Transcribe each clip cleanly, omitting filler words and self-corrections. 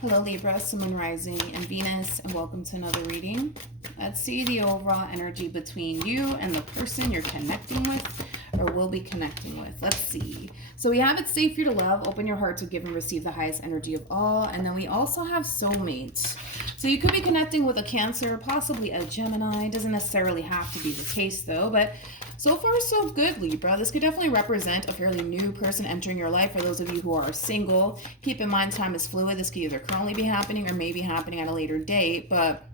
Hello Libra, Sun, Moon, Rising, and Venus, and welcome to another reading. Let's see the overall energy between you and the person you're connecting with or will be connecting with. Let's see. So we have it's safe for you to love, open your heart to give and receive the highest energy of all. And then we also have soulmates. So you could be connecting with a Cancer, possibly a Gemini. Doesn't necessarily have to be the case though, but so far so good, Libra. This could definitely represent a fairly new person entering your life. For those of you who are single, keep in mind time is fluid. This could either currently be happening or maybe happening at a later date, but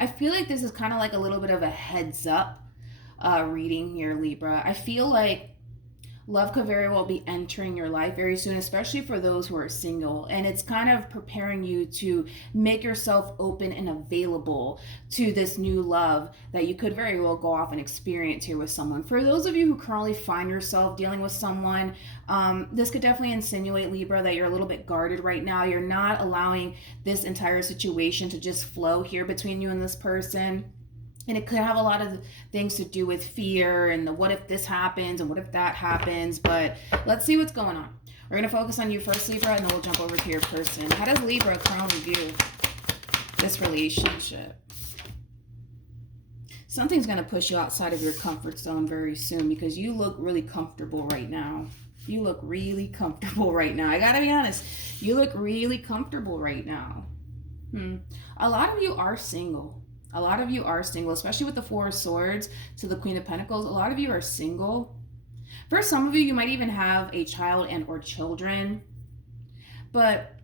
I feel like this is kind of like a little bit of a heads up reading here, Libra. I feel like love could very well be entering your life very soon, especially for those who are single. And it's kind of preparing you to make yourself open and available to this new love that you could very well go off and experience here with someone. For those of you who currently find yourself dealing with someone, this could definitely insinuate, Libra, that you're a little bit guarded right now. You're not allowing this entire situation to just flow here between you and this person. And it could have a lot of things to do with fear and the what if this happens and what if that happens. But let's see what's going on. We're going to focus on you first, Libra, and then we'll jump over to your person. How does Libra currently view this relationship? Something's going to push you outside of your comfort zone very soon because you look really comfortable right now. You look really comfortable right now. I got to be honest. You look really comfortable right now. A lot of you are single. A lot of you are single, especially with the Four of Swords to the Queen of Pentacles. A lot of you are single. For some of you, you might even have a child and or children. But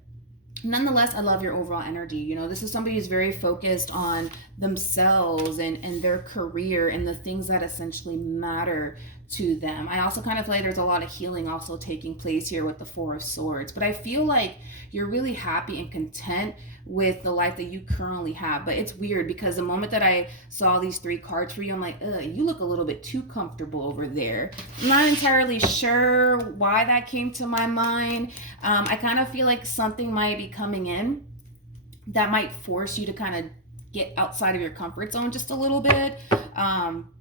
nonetheless, I love your overall energy. You know, this is somebody who's very focused on themselves and their career and the things that essentially matter to them. I also kind of feel like there's a lot of healing also taking place here with the Four of Swords. But I feel like you're really happy and content with the life that you currently have. But it's weird because the moment that I saw these three cards for you, I'm like, you look a little bit too comfortable over there. I'm not entirely sure why that came to my mind. I kind of feel like something might be coming in that might force you to kind of get outside of your comfort zone just a little bit.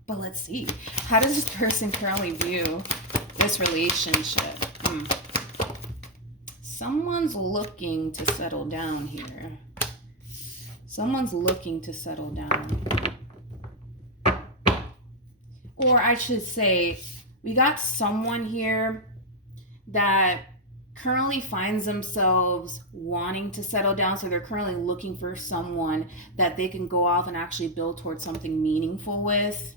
But let's see. How does this person currently view this relationship? Someone's looking to settle down here. Someone's looking to settle down. Or I should say, we got someone here that currently finds themselves wanting to settle down. So they're currently looking for someone that they can go off and actually build towards something meaningful with.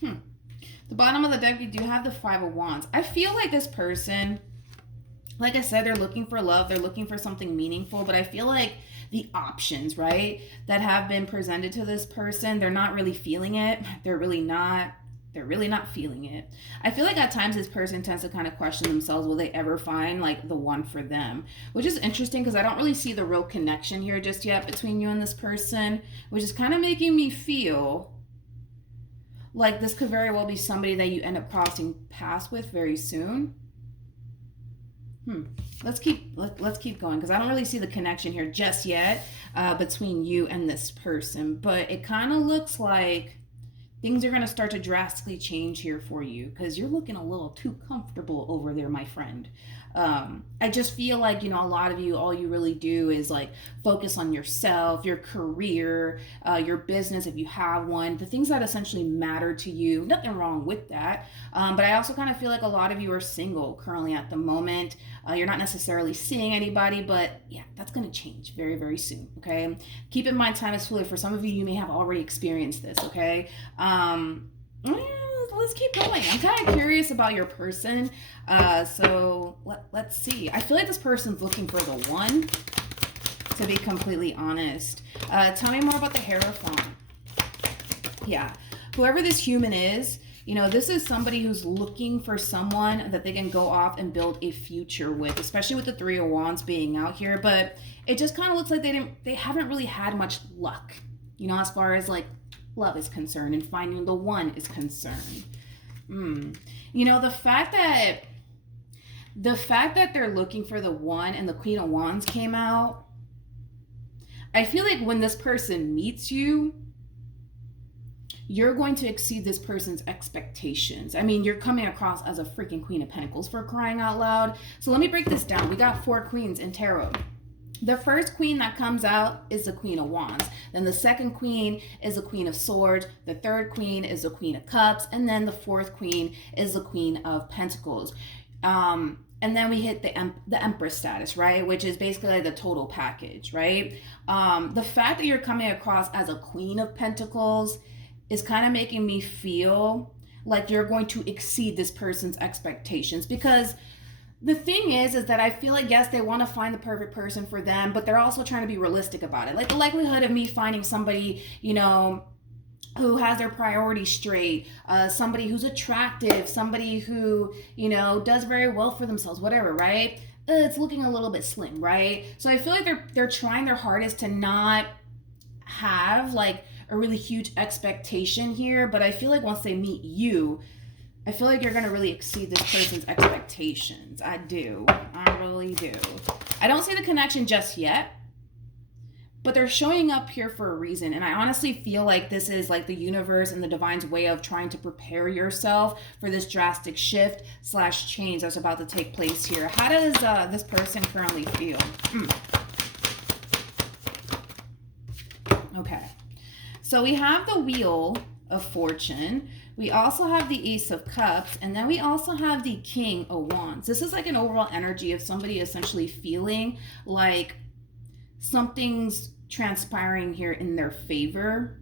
The bottom of the deck, we do have the Five of Wands. I feel like this person, like I said, they're looking for love. They're looking for something meaningful. But I feel like the options, right, that have been presented to this person, they're not really feeling it. They're really not feeling it. I feel like at times this person tends to kind of question themselves, will they ever find like the one for them? Which is interesting because I don't really see the real connection here just yet between you and this person, which is kind of making me feel like this could very well be somebody that you end up crossing paths with very soon. Let's keep going because I don't really see the connection here just yet between you and this person. But it kind of looks like things are going to start to drastically change here for you because you're looking a little too comfortable over there, my friend. I just feel like, you know, a lot of you, all you really do is like focus on yourself, your career, your business, if you have one, the things that essentially matter to you. Nothing wrong with that. But I also kind of feel like a lot of you are single currently at the moment. You're not necessarily seeing anybody, but yeah, that's going to change very, very soon. Okay. Keep in mind, time is fluid. For some of you, you may have already experienced this. Okay. Let's keep going. I'm kind of curious about your person. So let's see. I feel like this person's looking for the one, to be completely honest. Tell me more about the Hierophant. Yeah. Whoever this human is, you know, this is somebody who's looking for someone that they can go off and build a future with, especially with the Three of Wands being out here. But it just kind of looks like they haven't really had much luck, you know, as far as like love is concerned and finding the one is concerned. You know, the fact that they're looking for the one and the Queen of Wands came out, I feel like when this person meets you, you're going to exceed this person's expectations. I mean, you're coming across as a freaking Queen of Pentacles, for crying out loud. So let me break this down. We got 4 queens in tarot. The first queen that comes out is the Queen of Wands. Then the second queen is the Queen of Swords. The third queen is the Queen of Cups. And then the fourth queen is the Queen of Pentacles. And then we hit the Empress status, right? Which is basically like the total package, right? The fact that you're coming across as a Queen of Pentacles is kind of making me feel like you're going to exceed this person's expectations, because the thing is that I feel like, yes, they want to find the perfect person for them, but they're also trying to be realistic about it. Like the likelihood of me finding somebody, you know, who has their priorities straight, somebody who's attractive, somebody who, you know, does very well for themselves, whatever, right? It's looking a little bit slim, right? So I feel like they're trying their hardest to not have like a really huge expectation here, but I feel like once they meet you, I feel like you're going to really exceed this person's expectations. I do. I really do. I don't see the connection just yet, but they're showing up here for a reason. And I honestly feel like this is like the universe and the divine's way of trying to prepare yourself for this drastic shift / change that's about to take place here. How does this person currently feel? Okay. So we have the Wheel of Fortune. We also have the Ace of Cups, and then we also have the King of Wands. This is like an overall energy of somebody essentially feeling like something's transpiring here in their favor.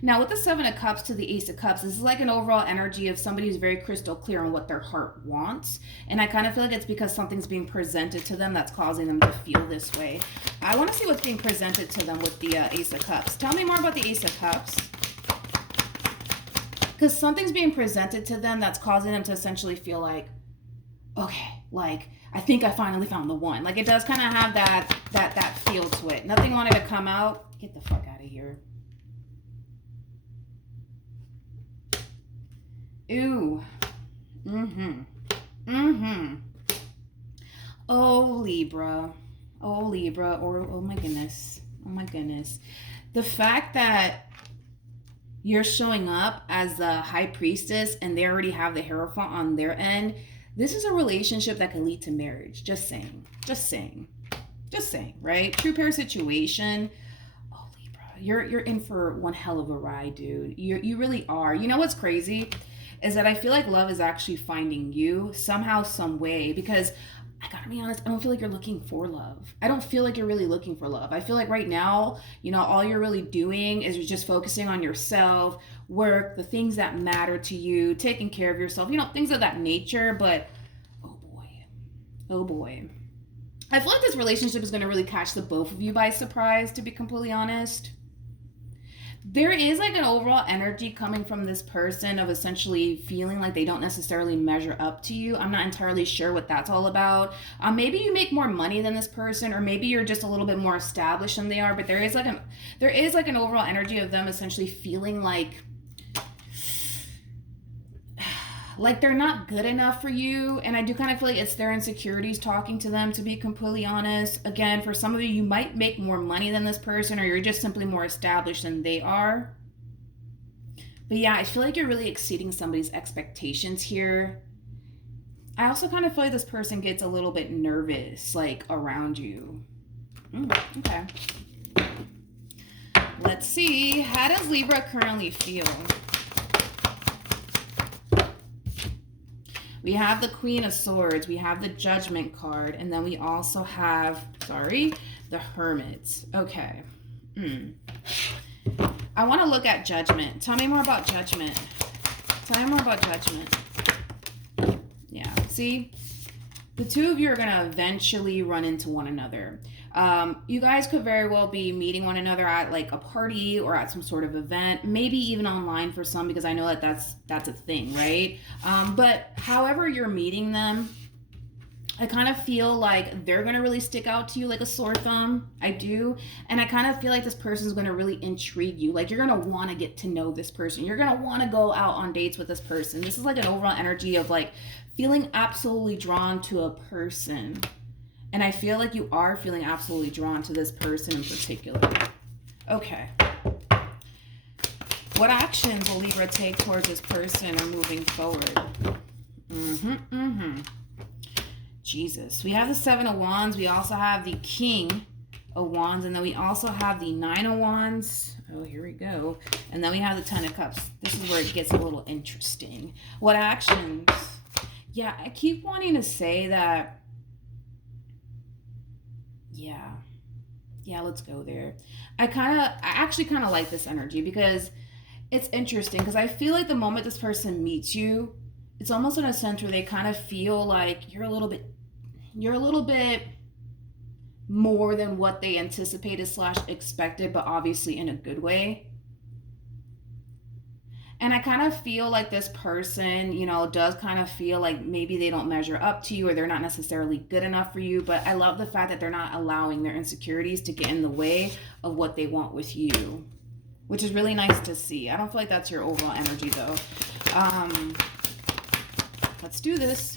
Now with the 7 of Cups to the Ace of Cups, this is like an overall energy of somebody who's very crystal clear on what their heart wants. And I kind of feel like it's because something's being presented to them that's causing them to feel this way. I want to see what's being presented to them with the Ace of Cups. Tell me more about the Ace of Cups. Because something's being presented to them that's causing them to essentially feel like, okay, like, I think I finally found the one. Like, it does kind of have that feel to it. Nothing wanted to come out. Get the fuck out of here. Ooh. Oh, Libra. Oh, Libra. Or, oh my goodness. Oh my goodness. The fact that you're showing up as the High Priestess and they already have the Hierophant on their end, this is a relationship that can lead to marriage. Just saying. Just saying. Just saying, right? True pair situation. Oh, Libra. You're in for one hell of a ride, dude. You really are. You know what's crazy? Is that I feel like love is actually finding you somehow, some way, because I gotta be honest, I don't feel like you're looking for love. I don't feel like you're really looking for love. I feel like right now, you know, all you're really doing is you're just focusing on yourself, work, the things that matter to you, taking care of yourself, you know, things of that nature. But oh boy, I feel like this relationship is going to really catch the both of you by surprise, to be completely honest. There is like an overall energy coming from this person of essentially feeling like they don't necessarily measure up to you. I'm not entirely sure what that's all about. Maybe you make more money than this person, or maybe you're just a little bit more established than they are, but there is like an overall energy of them essentially feeling like they're not good enough for you. And I do kind of feel like it's their insecurities talking to them, to be completely honest. Again, for some of you, you might make more money than this person, or you're just simply more established than they are. But yeah, I feel like you're really exceeding somebody's expectations here. I also kind of feel like this person gets a little bit nervous, like, around you. Okay. Let's see. How does Libra currently feel? We have the Queen of Swords, we have the Judgment card, and then we also have, the Hermit. Okay. I want to look at Judgment. Tell me more about Judgment. Tell me more about Judgment. Yeah, see? The two of you are going to eventually run into one another. You guys could very well be meeting one another at like a party or at some sort of event, maybe even online for some, because I know that that's a thing, right? But however you're meeting them, I kind of feel like they're going to really stick out to you like a sore thumb. I do. And I kind of feel like this person's going to really intrigue you. Like, you're going to want to get to know this person. You're going to want to go out on dates with this person. This is like an overall energy of like feeling absolutely drawn to a person. And I feel like you are feeling absolutely drawn to this person in particular. Okay. What actions will Libra take towards this person or moving forward? Jesus. We have the Seven of Wands. We also have the King of Wands. And then we also have the Nine of Wands. Oh, here we go. And then we have the Ten of Cups. This is where it gets a little interesting. What actions? Yeah, I keep wanting to say that. Yeah, let's go there. I actually kind of like this energy because it's interesting, because I feel like the moment this person meets you, it's almost in a sense where they kind of feel like you're a little bit more than what they anticipated / expected, but obviously in a good way. And I kind of feel like this person, does kind of feel like maybe they don't measure up to you, or they're not necessarily good enough for you. But I love the fact that they're not allowing their insecurities to get in the way of what they want with you, which is really nice to see. I don't feel like that's your overall energy, though. Let's do this.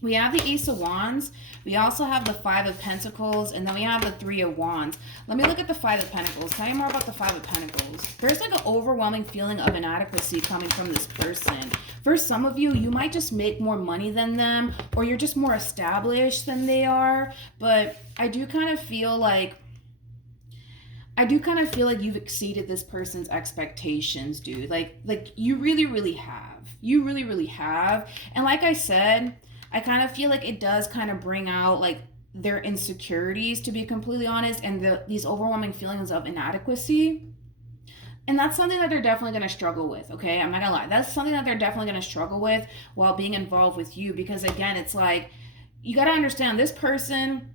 We have the Ace of Wands. We also have the Five of Pentacles, and then we have the Three of Wands. Let me look at the Five of Pentacles. Tell me more about the Five of Pentacles. There's like an overwhelming feeling of inadequacy coming from this person. For some of you, you might just make more money than them, or you're just more established than they are. But I do kind of feel like you've exceeded this person's expectations, dude. Like you really, really have. You really, really have. And like I said, I kind of feel like it does kind of bring out like their insecurities, to be completely honest, and these overwhelming feelings of inadequacy. And that's something that they're definitely going to struggle with, okay? I'm not going to lie. That's something that they're definitely going to struggle with while being involved with you, because again, it's like, you got to understand, this person,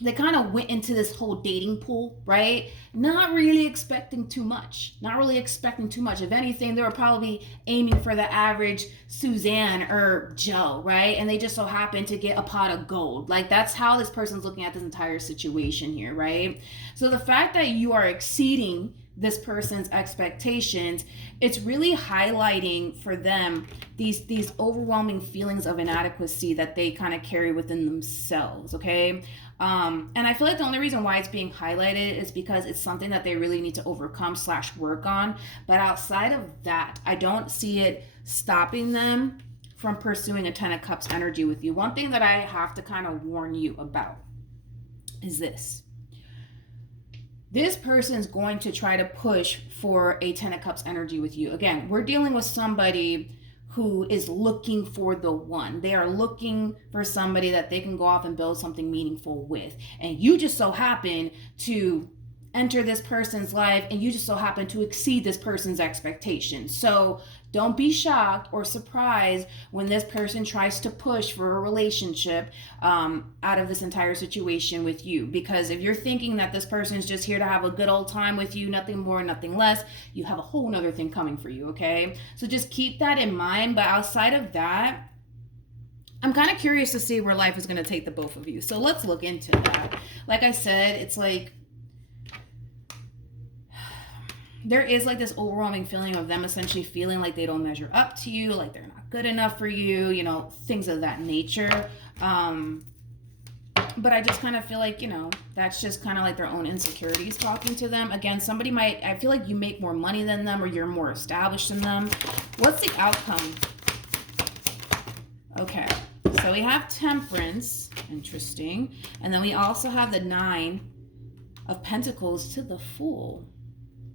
they kind of went into this whole dating pool, right? Not really expecting too much. If anything, they were probably aiming for the average Suzanne or Joe, right? And they just so happened to get a pot of gold. Like, that's how this person's looking at this entire situation here, right? So the fact that you are exceeding this person's expectations, it's really highlighting for them these overwhelming feelings of inadequacy that they kind of carry within themselves, okay? And I feel like the only reason why it's being highlighted is because it's something that they really need to overcome / work on. But outside of that, I don't see it stopping them from pursuing a Ten of Cups energy with you. One thing that I have to kind of warn you about is this. This person is going to try to push for a Ten of Cups energy with you. Again, we're dealing with somebody who is looking for the one. They are looking for somebody that they can go off and build something meaningful with. And you just so happen to enter this person's life, and you just so happen to exceed this person's expectations. So don't be shocked or surprised when this person tries to push for a relationship out of this entire situation with you. Because if you're thinking that this person is just here to have a good old time with you, nothing more, nothing less, you have a whole nother thing coming for you, okay? So just keep that in mind. But outside of that, I'm kind of curious to see where life is going to take the both of you. So let's look into that. Like I said, it's like, there is like this overwhelming feeling of them essentially feeling like they don't measure up to you, like they're not good enough for you, things of that nature. But I just kind of feel like, that's just kind of like their own insecurities talking to them. Again, I feel like you make more money than them, or you're more established than them. What's the outcome? Okay, so we have Temperance, interesting. And then we also have the Nine of Pentacles to the Fool.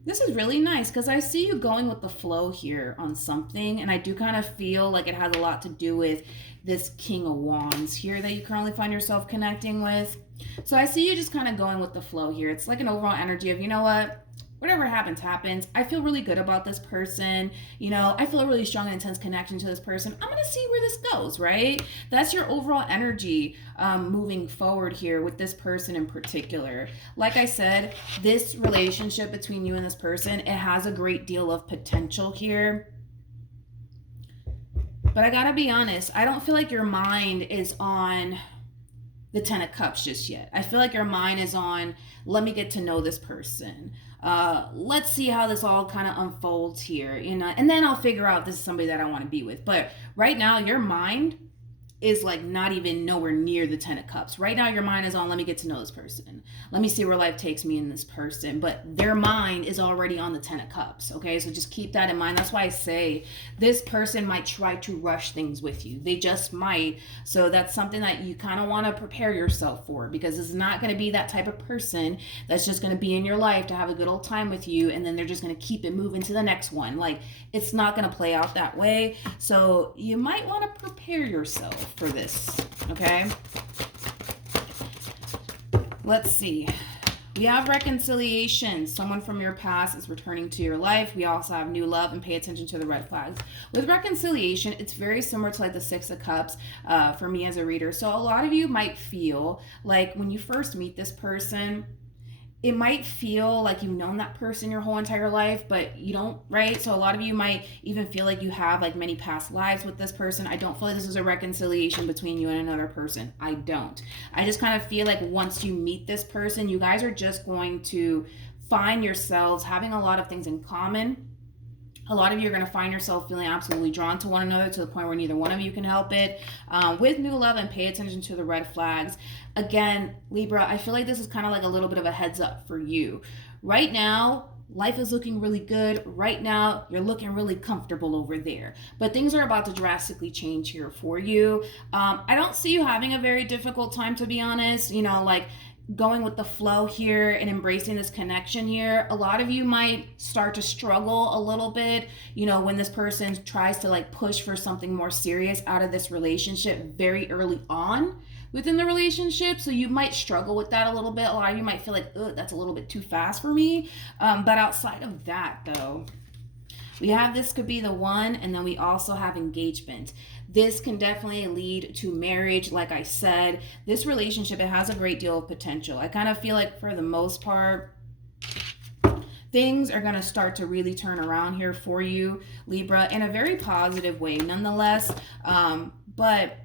This is really nice because I see you going with the flow here on something, and I do kind of feel like it has a lot to do with this King of Wands here that you currently find yourself connecting with. So I see you just kind of going with the flow here. It's like an overall energy of, you know what? Whatever happens, happens. I feel really good about this person. I feel a really strong and intense connection to this person. I'm going to see where this goes, right? That's your overall energy moving forward here with this person in particular. Like I said, this relationship between you and this person, it has a great deal of potential here. But I got to be honest, I don't feel like your mind is on the Ten of Cups just yet. I feel like your mind is on, let me get to know this person. Let's see how this all kind of unfolds here, and then I'll figure out this is somebody that I want to be with. But right now, your mind is like not even nowhere near the 10 of cups. Right now your mind is on, let me get to know this person. Let me see where life takes me in this person. But their mind is already on the 10 of cups. Okay, so just keep that in mind. That's why I say this person might try to rush things with you. They just might. So that's something that you kind of want to prepare yourself for, because it's not going to be that type of person that's just going to be in your life to have a good old time with you and then they're just going to keep it moving to the next one. Like, it's not going to play out that way. So you might want to prepare yourself for this, okay? Let's see. We have reconciliation. Someone from your past is returning to your life. We also have new love, and pay attention to the red flags. With reconciliation, it's very similar to like the Six of Cups for me as a reader. So a lot of you might feel like when you first meet this person, it might feel like you've known that person your whole entire life, but you don't, right? So a lot of you might even feel like you have like many past lives with this person. I don't feel like this is a reconciliation between you and another person. I don't. I just kind of feel like once you meet this person, you guys are just going to find yourselves having a lot of things in common. A lot of you are going to find yourself feeling absolutely drawn to one another to the point where neither one of you can help it. With new love, and pay attention to the red flags. Again, Libra, I feel like this is kind of like a little bit of a heads up for you. Right now, life is looking really good. Right now, you're looking really comfortable over there. But things are about to drastically change here for you. I don't see you having a very difficult time, to be honest. You know, like, going with the flow here and embracing this connection here. A lot of you might start to struggle a little bit, you know, when this person tries to like push for something more serious out of this relationship very early on within the relationship. So you might struggle with that a little bit. A lot of you might feel like, oh, that's a little bit too fast for me. But outside of that though, we have this could be the one, and then we also have engagement. This can definitely lead to marriage. Like I said, this relationship, it has a great deal of potential. I kind of feel like for the most part, things are going to start to really turn around here for you, Libra, in a very positive way nonetheless. But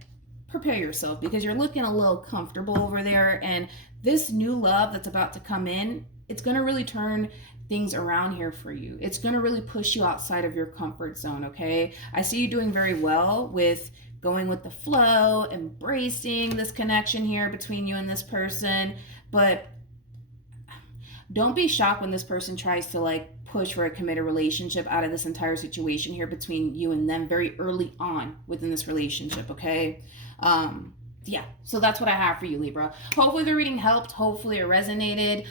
prepare yourself, because you're looking a little comfortable over there, and this new love that's about to come in, it's going to really turn things around here for you. It's going to really push you outside of your comfort zone, okay? I see you doing very well with going with the flow, embracing this connection here between you and this person, but don't be shocked when this person tries to like push for a committed relationship out of this entire situation here between you and them very early on within this relationship, okay? Yeah, so that's what I have for you, Libra. Hopefully the reading helped. Hopefully it resonated.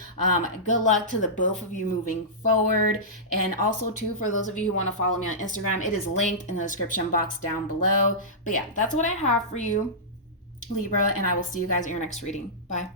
Good luck to the both of you moving forward. And also, too, for those of you who want to follow me on Instagram, it is linked in the description box down below. But yeah, that's what I have for you, Libra, and I will see you guys at your next reading. Bye.